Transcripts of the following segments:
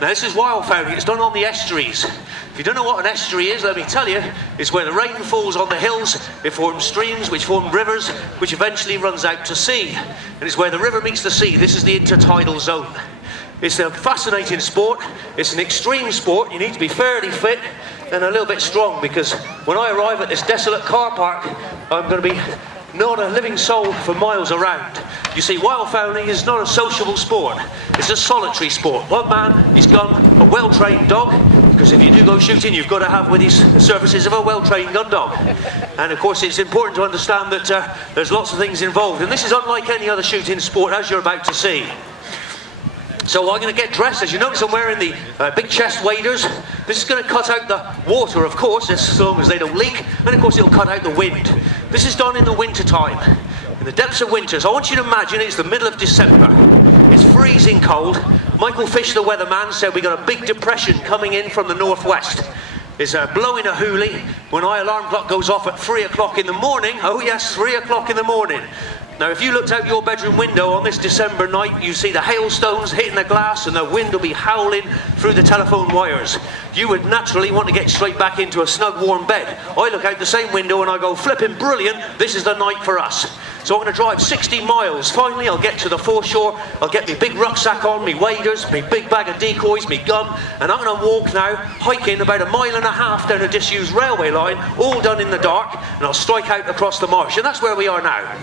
Now this is wildfowling, it's done on the estuaries. If you don't know what an estuary is, let me tell you, it's where the rain falls on the hills, it forms streams, which form rivers, which eventually runs out to sea. And it's where the river meets the sea. This is the intertidal zone. It's a fascinating sport, it's an extreme sport, you need to be fairly fit and a little bit strong, because when I arrive at this desolate car park, I'm going to be not a living soul for miles around. You see, wildfowling is not a sociable sport. It's a solitary sport. One man, he's gun, a well-trained dog, because if you do go shooting, you've got to have with you the services of a well-trained gun dog. And of course, it's important to understand that there's lots of things involved. And this is unlike any other shooting sport, as you're about to see. So I'm going to get dressed. As you notice, I'm wearing the big chest waders. This is going to cut out the water, of course, as long as they don't leak. And of course, it'll cut out the wind. This is done in the winter time, in the depths of winter. So I want you to imagine it's the middle of December. It's freezing cold. Michael Fish, the weatherman, said we got a big depression coming in from the northwest. It's blowing a hoolie when my alarm clock goes off at 3 o'clock in the morning. Oh yes, 3 o'clock in the morning. Now, if you looked out your bedroom window on this December night, you see the hailstones hitting the glass and the wind will be howling through the telephone wires. You would naturally want to get straight back into a snug, warm bed. I look out the same window and I go, flipping brilliant, this is the night for us. So I'm going to drive 60 miles. Finally, I'll get to the foreshore. I'll get my big rucksack on, my waders, my big bag of decoys, my gun, and I'm going to walk now, hiking about 1.5 miles down a disused railway line, all done in the dark, and I'll strike out across the marsh. And that's where we are now.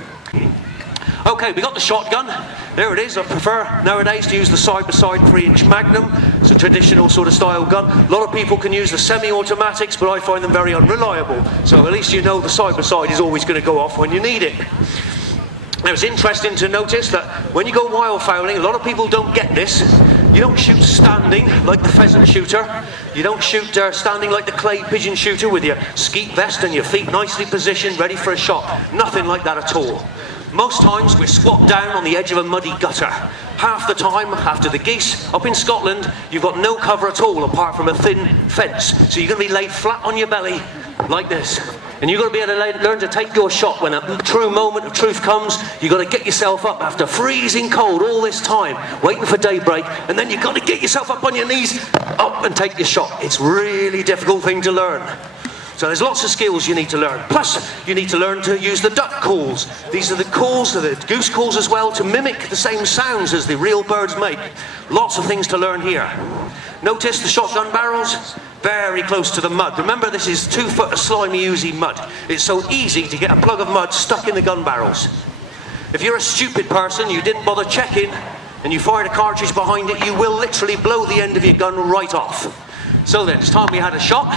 Okay, we got the shotgun. There it is. I prefer nowadays to use the side-by-side 3-inch Magnum. It's a traditional sort of style gun. A lot of people can use the semi-automatics, but I find them very unreliable. So at least you know the side-by-side is always going to go off when you need it. Now, it's interesting to notice that when you go wildfowling, a lot of people don't get this. You don't shoot standing like the pheasant shooter. You don't shoot standing like the clay pigeon shooter with your skeet vest and your feet nicely positioned, ready for a shot. Nothing like that at all. Most times we're squat down on the edge of a muddy gutter. Half the time, after the geese, up in Scotland, you've got no cover at all apart from a thin fence. So you're going to be laid flat on your belly, like this. And you've got to be able to learn to take your shot. When a true moment of truth comes, you've got to get yourself up after freezing cold all this time, waiting for daybreak, and then you've got to get yourself up on your knees, up and take your shot. It's a really difficult thing to learn. So there's lots of skills you need to learn. Plus, you need to learn to use the duck calls. These are the calls, the goose calls as well, to mimic the same sounds as the real birds make. Lots of things to learn here. Notice the shotgun barrels, very close to the mud. Remember, this is 2 foot of slimy, oozy mud. It's so easy to get a plug of mud stuck in the gun barrels. If you're a stupid person, you didn't bother checking, and you fired a cartridge behind it, you will literally blow the end of your gun right off. So then, it's time we had a shot.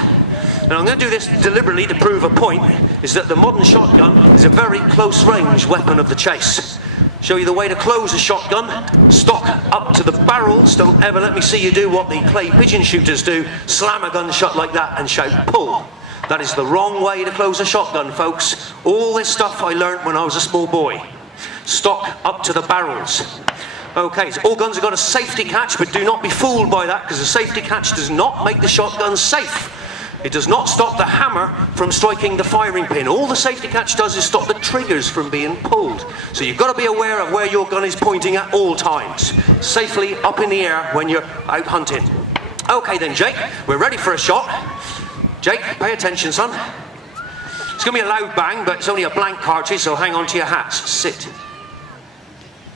And I'm going to do this deliberately to prove a point, is that the modern shotgun is a very close-range weapon of the chase. Show you the way to close a shotgun. Stock up to the barrels. Don't ever let me see you do what the clay pigeon shooters do. Slam a gun shut like that and shout, pull. That is the wrong way to close a shotgun, folks. All this stuff I learned when I was a small boy. Stock up to the barrels. Okay, so all guns have got a safety catch, but do not be fooled by that, because the safety catch does not make the shotgun safe. It does not stop the hammer from striking the firing pin. All the safety catch does is stop the triggers from being pulled. So you've got to be aware of where your gun is pointing at all times. Safely up in the air when you're out hunting. Okay then, Jake, we're ready for a shot. Jake, pay attention, son. It's going to be a loud bang, but it's only a blank cartridge, so hang on to your hats. Sit.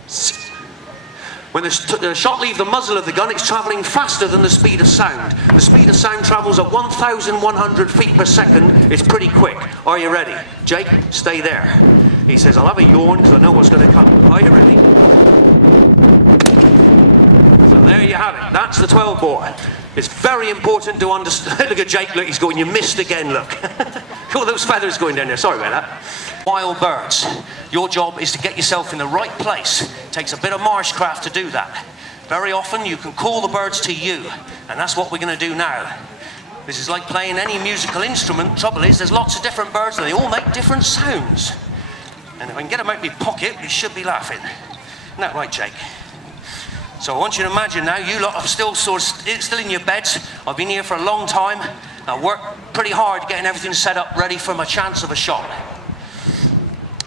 Sit. When the shot leaves the muzzle of the gun, it's travelling faster than the speed of sound. The speed of sound travels at 1,100 feet per second. It's pretty quick. Are you ready? Jake, stay there. He says, I'll have a yawn because I know what's going to come. Are you ready? So there you have it. That's the 12 bore. It's very important to understand. Look at Jake, look, he's going, you missed again, look. All those feathers going down there, sorry about that. Wild birds. Your job is to get yourself in the right place. It takes a bit of marshcraft to do that. Very often you can call the birds to you, and that's what we're going to do now. This is like playing any musical instrument. Trouble is, there's lots of different birds and they all make different sounds. And if I can get them out of my pocket, you should be laughing. Isn't that right, Jake? So I want you to imagine now, you lot are still in your beds. I've been here for a long time. I worked pretty hard getting everything set up ready for my chance of a shot.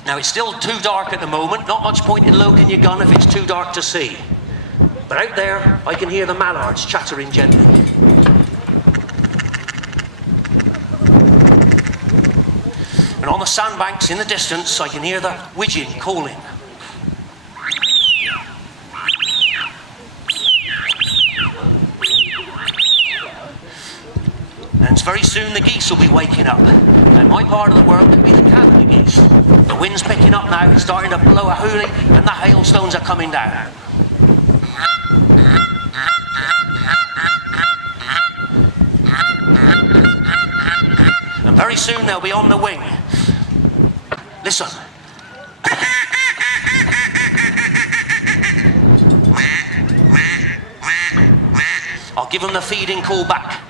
Now it's still too dark at the moment. Not much point in loading your gun if it's too dark to see. But out there, I can hear the mallards chattering gently. And on the sandbanks in the distance, I can hear the widgeon calling. And very soon the geese will be waking up. And my part of the world will be the Canada geese. The wind's picking up now, it's starting to blow a hoolie, and the hailstones are coming down. And very soon they'll be on the wing. Listen. I'll give them the feeding call back.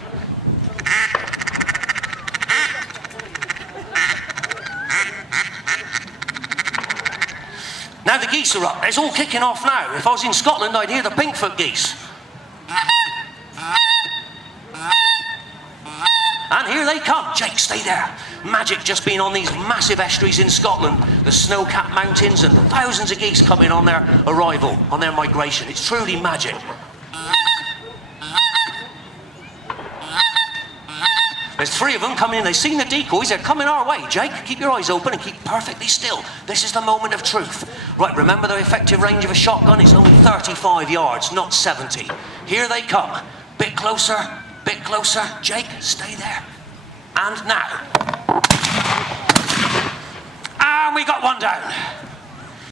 Now the geese are up. It's all kicking off now. If I was in Scotland, I'd hear the Pinkfoot geese. And here they come. Jake, stay there. Magic just been on these massive estuaries in Scotland, the snow-capped mountains, and thousands of geese coming on their arrival, on their migration. It's truly magic. There's 3 of them coming in. They've seen the decoys. They're coming our way. Jake, keep your eyes open and keep perfectly still. This is the moment of truth. Right, remember the effective range of a shotgun? It's only 35 yards, not 70. Here they come. Bit closer, bit closer. Jake, stay there. And now. And we got one down.